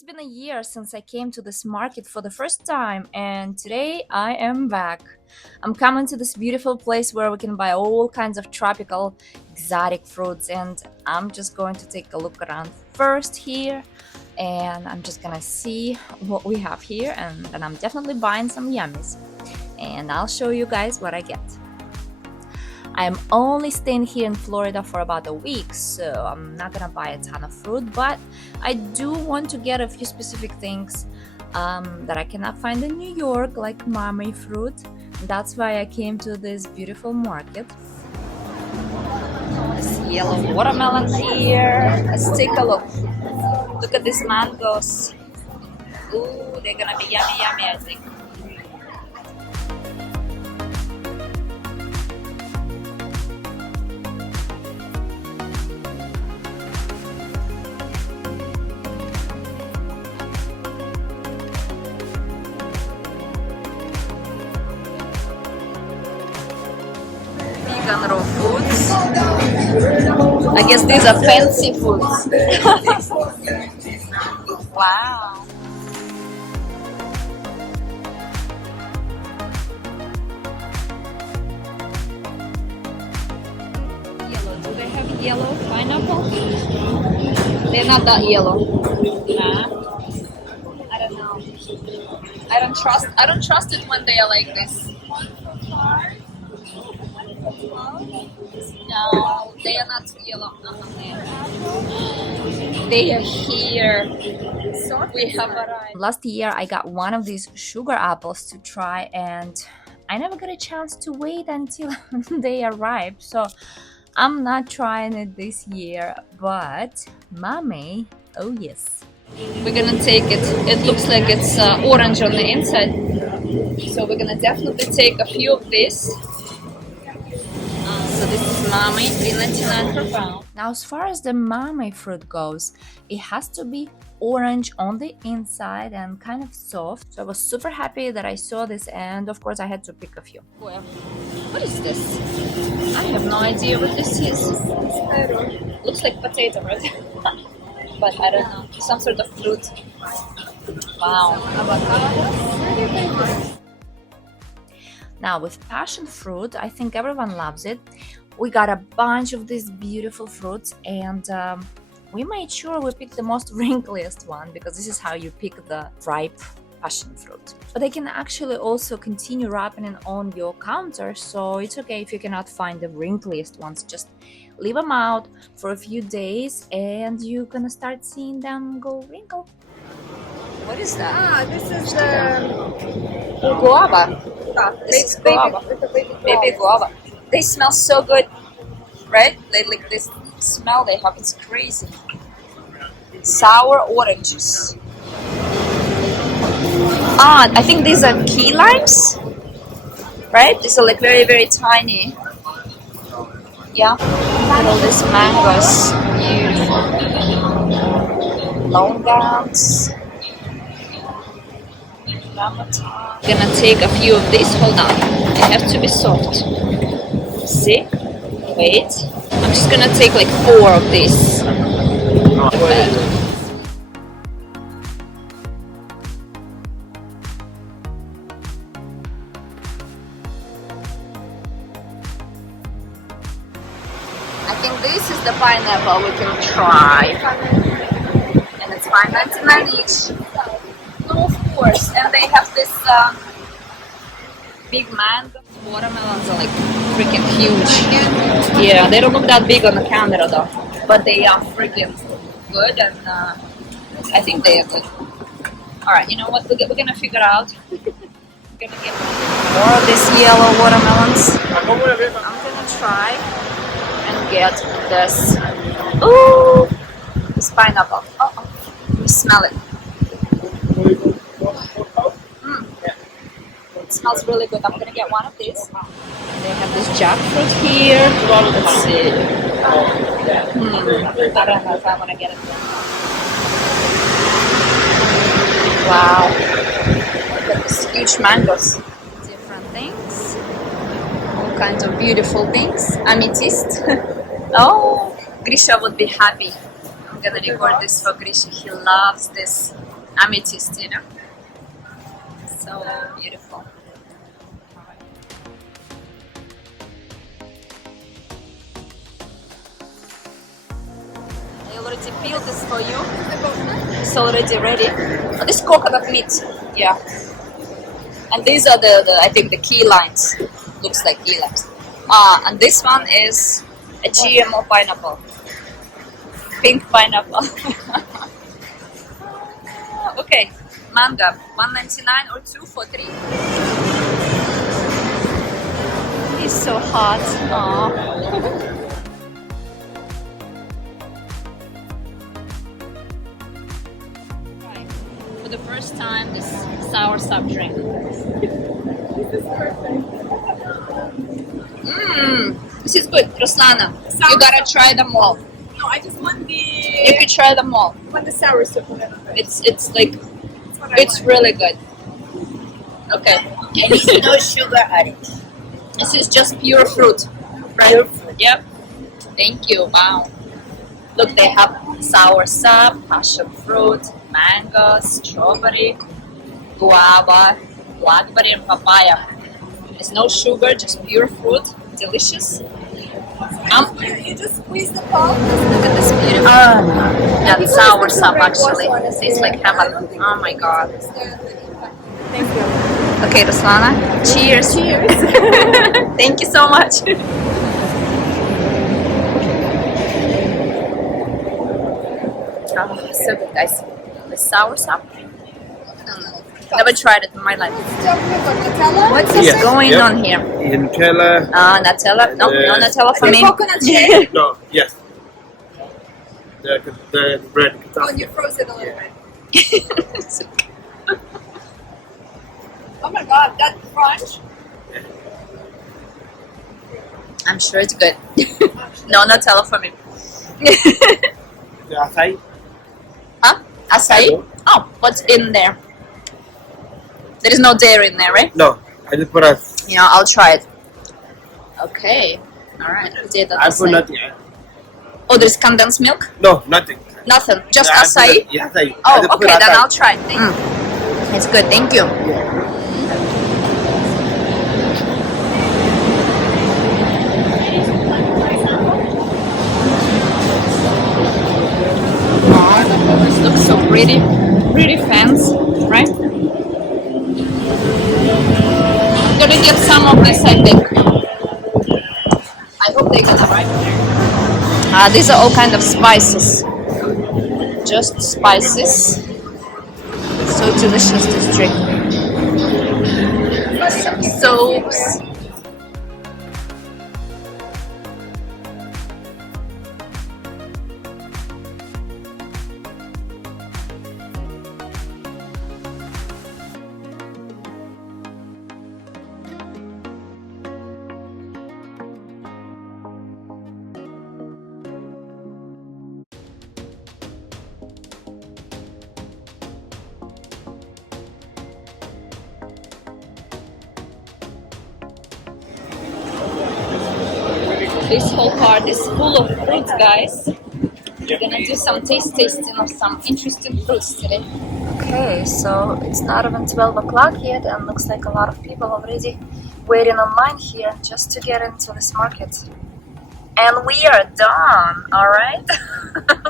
It's been a year since I came to this market for the first time, and today I am back. I'm coming to this beautiful place where we can buy all kinds of tropical exotic fruits, and I'm just going to take a look around first here, and I'm just gonna see what we have here, and then I'm definitely buying some yummies, and I'll show you guys what I get. I'm only staying here in Florida for about a week, so I'm not gonna buy a ton of fruit, but I do want to get a few specific things that I cannot find in New York, like mamey fruit. That's why I came to this beautiful market. This yellow watermelon here. Let's take a look. Look at these mangoes. Ooh, they're gonna be yummy, yummy, I think. Raw foods. I guess these are fancy foods. Wow. Yellow. Do they have yellow pineapple? They're not that yellow. Nah. I don't know. I don't trust it when they are like this. No, they are not yellow. They are here. We have arrived. Last year, I got one of these sugar apples to try, and I never got a chance to wait until they arrived. So I'm not trying it this year, but mommy, oh yes. We're gonna take it. It looks like it's orange on the inside. So we're gonna definitely take a few of these. So this is mamey, $3.99 per pound. Now, as far as the mamey fruit goes, it has to be orange on the inside and kind of soft. So I was super happy that I saw this, and of course I had to pick a few. Well, what is this? I have no idea what this is. Looks like potato, right? But I don't know. Some sort of fruit. Wow. Now with passion fruit, I think everyone loves it. We got a bunch of these beautiful fruits, and we made sure we picked the most wrinkliest one, because this is how you pick the ripe passion fruit. But they can actually also continue ripening on your counter, so it's okay if you cannot find the wrinkliest ones. Just leave them out for a few days and you're gonna start seeing them go wrinkle. What is that? Ah, this is guava. This is guava. Baby guava. They smell so good, right? They like this smell they have. It's crazy. Sour oranges. Ah, I think these are key limes, right? These are like very, very tiny. Yeah. And all these mangoes. Beautiful. Longbans. Gonna take a few of these. Hold on, they have to be soft. See? Wait. I'm just gonna take like 4 of these. I think this is the pineapple we can try. And it's $5.99 each. No, of course. And they have this big mango. Watermelons are like freaking huge. Yeah, they don't look that big on the camera though, but they are freaking good, and I think they are good. Alright, you know what? We're gonna figure out. We're gonna get more of these yellow watermelons. I'm gonna try and get this. Ooh! This pineapple. Oh, you smell it. It smells really good. I'm gonna get one of these. They have this jackfruit here. Let's see. I don't know if I want to get it. Wow. Look at these huge mangoes. Different things. All kinds of beautiful things. Amethyst. Oh, Grisha would be happy. I'm gonna record this for Grisha. He loves this amethyst, you know. So beautiful. I already peeled this for you. It's already ready. Oh, this coconut meat, yeah. And these are the I think the key lines. Looks like key lines. And this one is a GMO pineapple. Pink pineapple. Okay, mango, 1.99 or 2 for 3. It's so hot. Aww. For the first time, this soursop drink. This is perfect. This is good, Ruslana. You gotta try them all. No, I just want the. You can try them all. I want the sour soup. It's like That's it's really good. Okay. And it's no sugar added. This is just pure fruit. Right? Pure fruit. Yep. Thank you. Wow. Look, they have soursop, passion fruit, mango, strawberry, guava, blackberry, and papaya. There's no sugar, just pure fruit. Delicious. You just squeeze the pulp. Look at this beautiful. That soursop actually tastes like heaven. Oh my god. Thank you. Okay, Ruslana. Cheers. Cheers. Thank you so much. Oh, so good, guys. The soursop. Never tried it in my life. What's this going on here? Nutella. Nutella? No, no Nutella for me. Coconut shake. No, yes. The bread. Oh, and you froze it a little bit. Oh my god, that crunch. I'm sure it's good. No Nutella for me. The acai. Huh? Acai? Oh, what's in there? There is no dairy in there, right? No, I just put a. Yeah, I'll try it. Okay. Alright. I put nothing. Oh, there's condensed milk? No, nothing. Nothing. Just Yeah, acai? Yeah, acai. I Oh, just put okay, then acai. I'll try it. Thank you. It's good, thank you. Oh, this looks so pretty. Pretty fancy, right? I'm gonna get some of this, I think. I hope they're gonna arrive. These are all kind of spices. Just spices. So delicious, this drink. Some soaps. This whole cart is full of fruits, guys. We're gonna do some tasting of some interesting fruits today. Okay, so it's not even 12 o'clock yet, and looks like a lot of people already waiting online here just to get into this market. And we are done, alright?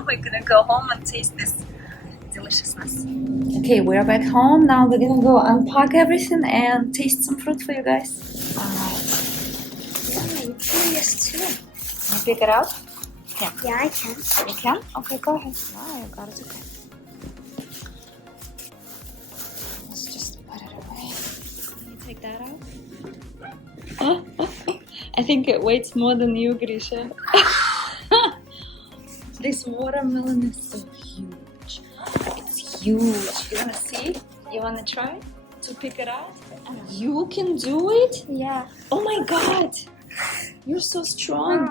We're gonna go home and taste this deliciousness. Okay, we're back home. Now we're gonna go unpack everything and taste some fruit for you guys. Alright. Yeah, you're curious too. Can you pick it out? Yeah. Yeah, I can. You can? Okay, go ahead. Oh, you got it. Okay. Let's just put it away. Can you take that out? I think it weighs more than you, Grisha. This watermelon is so huge. It's huge. You wanna see? You wanna try to pick it out? You can do it? Yeah. Oh my god! You're so strong.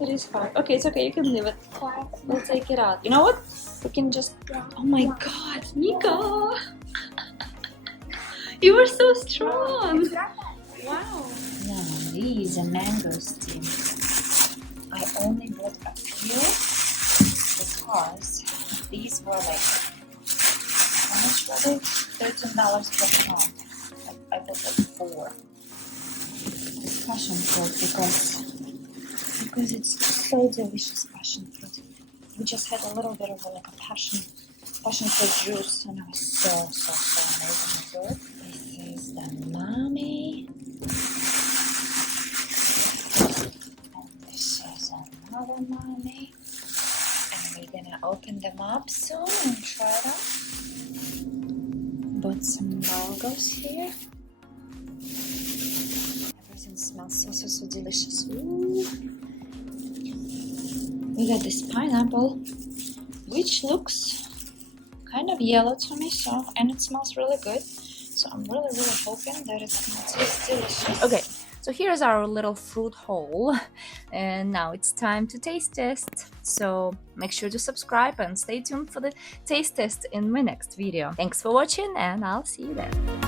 It is hard. Okay, it's okay. You can leave it. We'll take it out. You know what? We can just. Oh my god, Mika! You are so strong. Wow. Now these are mangosteen. I only bought a few because these were like, how much were they? $13 per pound. I bought like 4. It's passion fruit because it's so delicious, passion fruit. We just had a little bit of like a passion fruit juice, and it was so amazing good. This is the mommy, and this is another mommy, and we're gonna open them up soon and try them. Bought some mangoes here. Everything smells so delicious. Ooh. We got this pineapple, which looks kind of yellow to me, and it smells really good. So I'm really hoping that it's gonna taste delicious. Okay, so here's our little fruit haul, and now it's time to taste test. So make sure to subscribe and stay tuned for the taste test in my next video. Thanks for watching, and I'll see you there.